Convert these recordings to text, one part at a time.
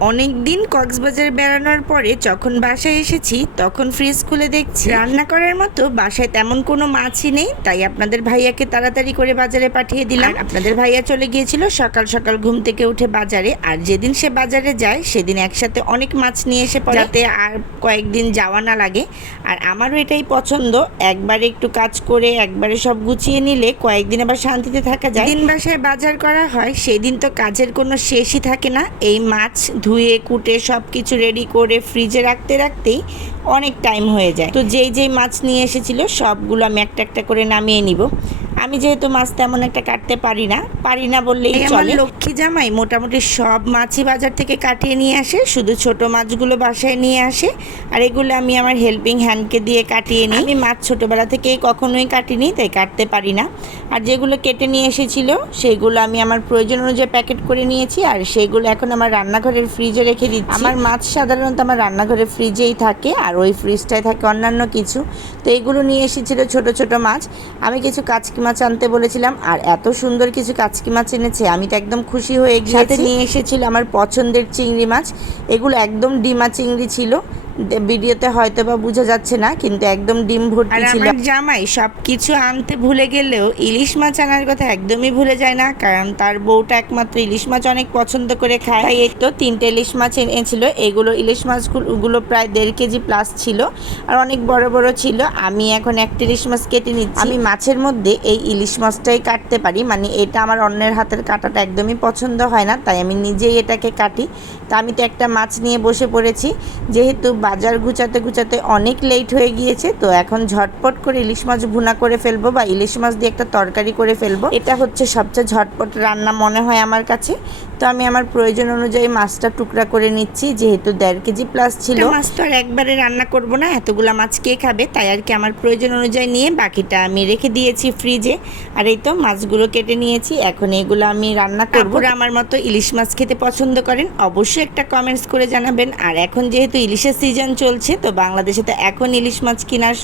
অনেক দিন কক্সবাজার বেড়ানোর পরে যখন বাসায় এসেছি তখন ফ্রিজ খুলে দেখছি রান্না করার মতো বাসায় তেমন কোনো মাছই নেই তাই আপনাদের ভাইয়াকে তাড়াতাড়ি করে বাজারে পাঠিয়ে দিলাম। আপনাদের ভাইয়া চলে গিয়েছিল সকাল সকাল ঘুম থেকে উঠে বাজারে আর যেদিন সে বাজারে যায় সেদিন একসাথে অনেক মাছ নিয়ে এসে পড়ে। যাতে আর কয়েকদিন যাওয়া না লাগে। আর আমারও এটাই পছন্দ একবারে একটু কাজ করে একবারে সব গুছিয়ে নিলে কয়েকদিন আবার শান্তিতে থাকা যায়। দিন বাসায় বাজার করা হয় সেদিন তো কাজের কোনো শেষই থাকে না। এই মাছ ধুয়ে, কুটে সব কিছু রেডি করে ফ্রিজে রাখতে রাখতেই অনেক টাইম হয়ে যায়। তো যেই যেই মাছ নিয়ে এসেছিল, সবগুলো আমি একটা একটা করে নামিয়ে নিব। আমি যেহেতু মাছ তেমন একটা কাটতে পারি না পারি না বললেই চলে। লক্ষ্মী জামাই মোটামুটি সব মাছই বাজার থেকে কাটিয়ে নিয়ে আসে শুধু ছোট মাছগুলো বাসায় নিয়ে আসে আর এগুলো আমি আমার হেল্পিং হ্যান্ডকে দিয়ে কাটিয়ে নিই। আমি মাছ ছোটোবেলা থেকেই কখনোই কাটিনি তাই কাটতে পারি না। আর যেগুলো কেটে নিয়ে এসেছিল সেগুলো আমি আমার প্রয়োজন অনুযায়ী প্যাকেট করে নিয়েছি আর সেগুলো এখন আমার রান্নাঘরের ফ্রিজে রেখে দিচ্ছি। আমার মাছ সাধারণত আমার রান্নাঘরের ফ্রিজেই থাকে আর ওই ফ্রিজটায় থাকে অন্যান্য কিছু। তো এইগুলো নিয়ে এসেছিল ছোট ছোট মাছ। আমি কিছু কাচকি মাছ আনতে বলেছিলাম, আর এত সুন্দর কিছু কাচকি মাছ এনেছে, আমি তো একদম খুশি হয়ে গিয়ে নিয়ে এসেছিল আমার পছন্দের চিংড়ি মাছ, এগুলো একদম ডিমা চিংড়ি ছিল। ভিডিওতে হয়তো বা বোঝা যাচ্ছে না কিন্তু একদম ডিম ভর্তি ছিল। জামাই সব কিছু আনতে ভুলে গেলেও ইলিশ মাছ আনার কথা একদমই ভুলে যায় না কারণ তার বউটা একমাত্র ইলিশ মাছ অনেক পছন্দ করে খায়। তাই এই তো তিনটে ইলিশ মাছ এনেছিল এগুলো ইলিশ মাছগুলো প্রায় দেড় কেজি প্লাস ছিল আর অনেক বড় বড় ছিল। আমি এখন একটা ইলিশ মাছ কেটে নিচ্ছি। আমি মাছের মধ্যে এই ইলিশ মাছটাই কাটতে পারি মানে এটা আমার অন্যের হাতের কাটাটা একদমই পছন্দ হয় না তাই আমি নিজেই এটাকে কাটি। তা আমি তো একটা মাছ নিয়ে বসে পড়েছি যেহেতু বাজার গুছাতে গুছাতে অনেক লেট হয়ে গিয়েছে তো এখন ঝটপট করে ইলিশ মাছ ভুনা করে ফেলব বা ইলিশ মাছ দিয়ে একটা তরকারি করে ফেলব। এটা হচ্ছে সবচেয়ে ঝটপট রান্না মনে হয় আমার কাছে। তো আমি আমার প্রয়োজন অনুযায়ী মাছটা টুকরা করে নিচ্ছি যেহেতু দেড় কেজি প্লাস ছিল। মাছ তো আর একবারে রান্না করব না এতগুলা মাছ কে খাবে তাই আর কি আমার প্রয়োজন অনুযায়ী নিয়ে বাকিটা আমি রেখে দিয়েছি ফ্রিজে আর এই তো মাছগুলো কেটে নিয়েছি এখন এগুলো আমি রান্না করব। আমার মতো ইলিশ মাছ খেতে পছন্দ করেন অবশ্যই একটা কমেন্টস করে জানাবেন। আর এখন যেহেতু ইলিশের সিজন চলছে তো বাংলাদেশে তো এখন ইলিশ মাছ কেনার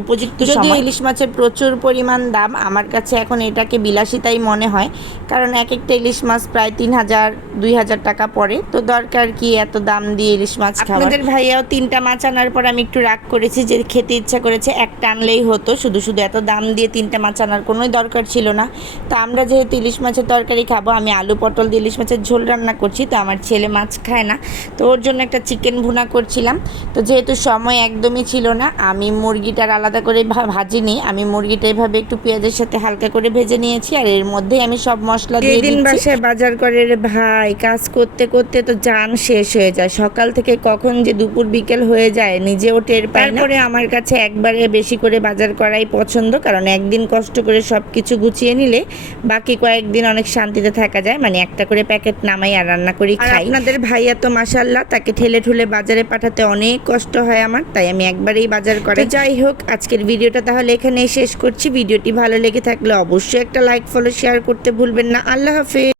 উপযুক্ত সময়। ইলিশ মাছের প্রচুর পরিমাণ দাম আমার কাছে এখন এটাকে বিলাসিতাই মনে হয় কারণ এক একটা ইলিশ মাছ প্রায় তিন হাজার দুই হাজার টাকা পড়ে তো দরকার কি এত দাম দিয়ে ইলিশ মাছ আপনাদের ভাইয়াও তিনটা মাছ আনার পর আমি একটু রাগ করেছি যে খেতে ইচ্ছা করেছে একটা আনলেই হতো শুধু শুধু এত দাম দিয়ে তিনটা মাছ আনার কোনোই দরকার ছিল না। তো আমরা যেহেতু ইলিশ মাছের তরকারি খাব আমি আলু পটল দিয়ে ইলিশ মাছের ঝোল রান্না করছি তো আমার ছেলে মাছ খায় না তো ওর জন্য একটা চিকেন ভুনা করছিলাম। তো যেহেতু সময় একদমই ছিল না আমি মুরগিটার আলাদা করে ভাজিনি। আমি মুরগিটা এভাবে একটু পেঁয়াজের সাথে হালকা করে ভেজে নিয়েছি আর এর মধ্যেই আমি সব মশলা দিয়ে দিন বাসায় বাজার করে ভাই কাজ করতে করতে তো জান শেষ হয়ে যায়। সকাল থেকে কখন যে দুপুর বিকেল হয়ে যায় নিজেও টের পাই না। তারপরে আমার কাছে একবারে বেশি করে বাজার করাই পছন্দ কারণ একদিন কষ্ট করে সব কিছু গুছিয়ে নিলে বাকি কয়েকদিন অনেক শান্তিতে থাকা যায়। মানে একটা করে প্যাকেট নামাই আর রান্না করি খাই। আপনাদের ভাইয়া তো মাসাল্লাহ তাকে ঠেলে ঠুলে বাজারে পাঠাতে অনেক কষ্ট হয় আমার, তাই আমি একবারেই বাজার করে যাই হোক, আজকের ভিডিওটা তাহলে এখানেই শেষ করছি। ভিডিওটি ভালো লেগে থাকলে অবশ্যই একটা লাইক ফলো শেয়ার করতে ভুলবেন না। আল্লাহ হাফেজ।